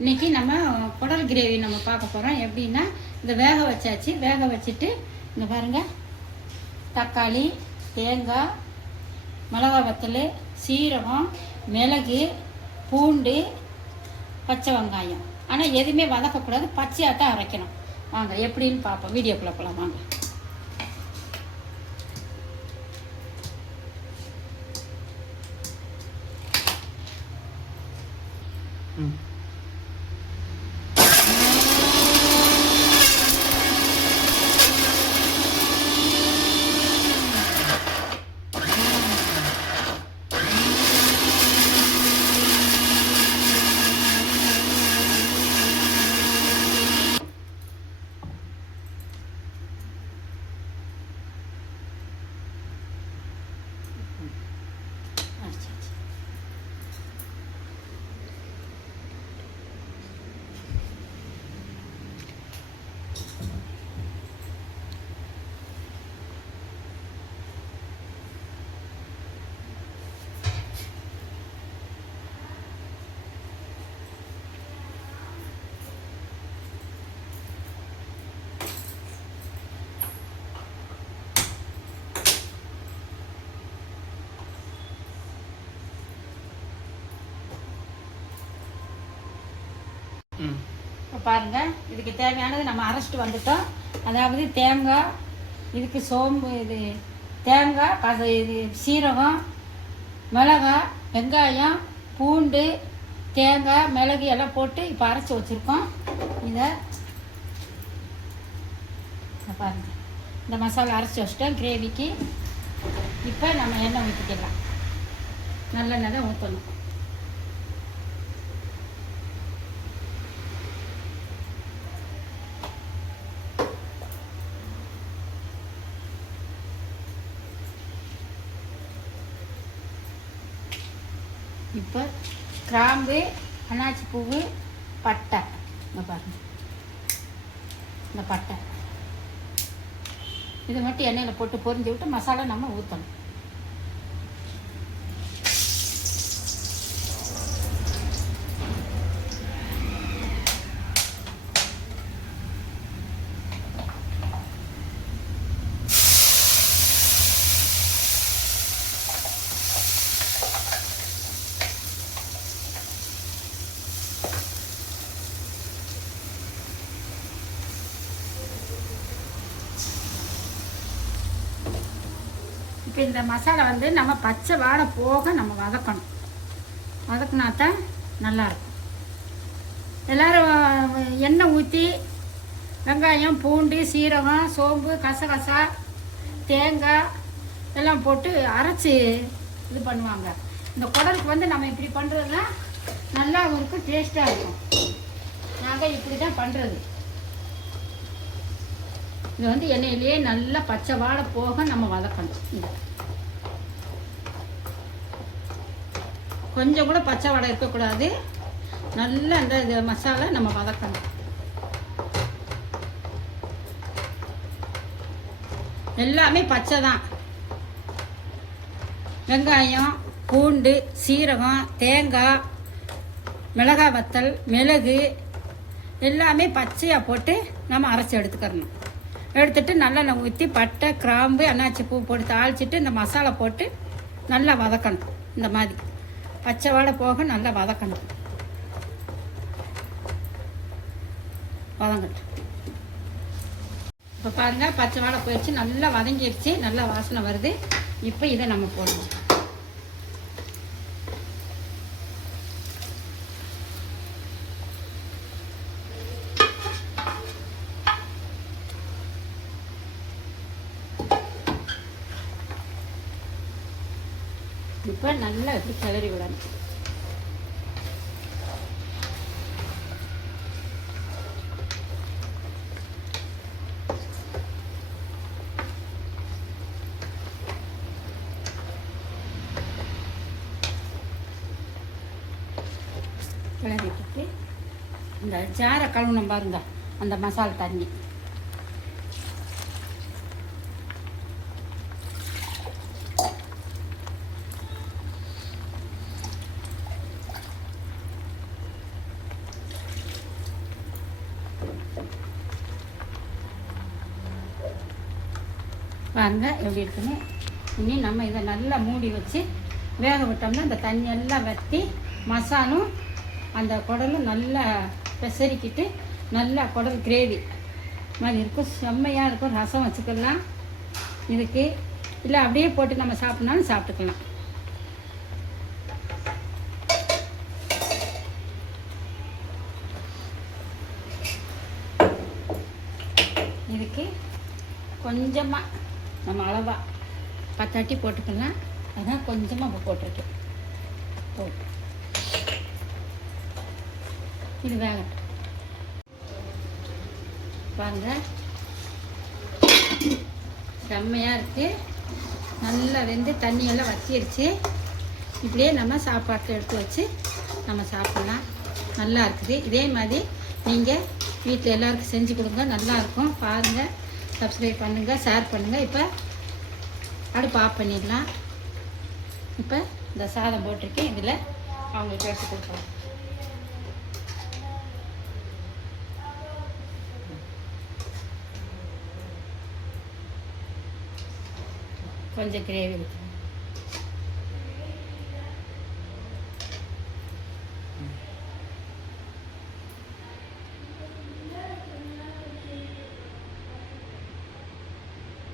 இன்றைக்கி நம்ம குடல் கிரேவி நம்ம பார்க்க போகிறோம். எப்படின்னா இந்த வேக வச்சாச்சு. வேக வச்சுட்டு இங்கே பாருங்கள், தக்காளி, தேங்காய், மிளகா வத்தல், சீரகம், மிளகு, பூண்டு, பச்சை வெங்காயம். ஆனால் எதுவுமே வதக்கக்கூடாது, பச்சையாக தான் அரைக்கணும். வாங்க எப்படின்னு பார்ப்போம். வீடியோக்குள்ளே போகலாம் வாங்க. இப்போ பாருங்கள், இதுக்கு தேவையானது நம்ம அரைச்சிட்டு வந்துட்டோம். அதாவது தேங்காய், இதுக்கு சோம்பு, இது தேங்காய், இது சீரகம், மிளகாய், வெங்காயம், பூண்டு, தேங்காய், மிளகு எல்லாம் போட்டு இப்போ அரைச்சி வச்சுருக்கோம். இதை பாருங்கள், இந்த மசாலா அரைச்சி வச்சுட்டோம் கிரேவிக்கு. இப்போ நம்ம எண்ணெய் ஊற்றிக்கலாம். நல்லெண்ணெய் தான் ஊற்றணும். இப்போ கிராம்பு, அன்னாச்சி பூவு, பட்டை, இங்கே பாருங்கள், இந்த பட்டை இதை மட்டும் எண்ணெயில் போட்டு பொரிஞ்சு விட்டு மசாலா நம்ம ஊற்றணும். இப்போ இந்த மசாலா வந்து நம்ம பச்சை வாடை போக நம்ம வதக்கணும். வதக்கினா தான் நல்லாயிருக்கும். எல்லோரும் எண்ணெய் ஊற்றி வெங்காயம், பூண்டு, சீரகம், சோம்பு, கசகசா, தேங்காய் எல்லாம் போட்டு அரைச்சி இது பண்ணுவாங்க. இந்த குடலுக்கு வந்து நம்ம இப்படி பண்ணுறதுனா நல்லா இருக்கும், டேஸ்ட்டாக இருக்கும். நாங்கள் இப்படி தான் பண்ணுறது. இது வந்து எண்ணெயிலேயே நல்லா பச்சை வாடை போக நம்ம வதக்கணும். இந்த கொஞ்சம் கூட பச்சை வாடை இருக்கக்கூடாது. நல்லா இந்த மசாலா நம்ம வதக்கணும். எல்லாமே பச்சை தான். வெங்காயம், பூண்டு, சீரகம், தேங்காய், மிளகாய் வத்தல், மிளகு எல்லாமே பச்சையாக போட்டு நம்ம அரைச்சி எடுத்துக்கிறணும். எடுத்துட்டு நல்லெண்ணெய் ஊற்றி பட்டை, கிராம்பு, அன்னாச்சி பூ போட்டு தாளிச்சிட்டு இந்த மசாலா போட்டு நல்லா வதக்கணும். இந்த மாதிரி பச்சை வாடை போக நல்லா வதக்கணும். வதங்கட்டும். இப்போ பாருங்கள், பச்சை வாடை போயிடுச்சு, நல்லா வதங்கிடுச்சு, நல்லா வாசனை வருது. இப்போ இதை நம்ம போடணும். இப்போ நல்லா இப்படி கிளறி விடணும். கிளறிட்டு இந்த ஜாரை கழுவணும் பாருங்க, அந்த மசாலா தண்ணி பாருங்கள் எப்படி இருக்குன்னு. இனி நம்ம இதை நல்லா மூடி வச்சு வேக விட்டோம்னா இந்த தண்ணியெல்லாம் வற்றி மசாலும் அந்த குடலும் நல்லா பெசரிக்கிட்டு நல்லா குடல் கிரேவி மாதிரி இருக்கும். செம்மையாக இருக்கும். ரசம் வச்சுக்கலாம் இதுக்கு, இல்லை அப்படியே போட்டு நம்ம சாப்பிட்னாலும் சாப்பிட்டுக்கலாம். இதுக்கு கொஞ்சமாக நம்ம அளவாக 10 அட்டி போட்டுக்கலாம். அதான் கொஞ்சமாக இப்போ போட்டிருக்கேன். போட்டு இது வேகட்டும். பாருங்கள் செம்மையாக இருக்குது. நல்லா வெந்து தண்ணியெல்லாம் வற்றிடுச்சு. இப்படியே நம்ம சாப்பாட்டை எடுத்து வச்சு நம்ம சாப்பிட்லாம். நல்லா இருக்குது. இதே மாதிரி நீங்கள் வீட்டில் எல்லாருக்கும் செஞ்சு கொடுங்க. நல்லாயிருக்கும். பாருங்கள், சப்ஸ்கிரைப் பண்ணுங்கள், ஷேர் பண்ணுங்கள். இப்போ அடுப்பு ஆஃப் பண்ணிடலாம். இப்போ இந்த சாதம் போட்டிருக்கேன். இதில் அவங்களுக்கு எடுத்து கொடுக்கலாம். கொஞ்சம் கிரேவி ஊற்றணும்.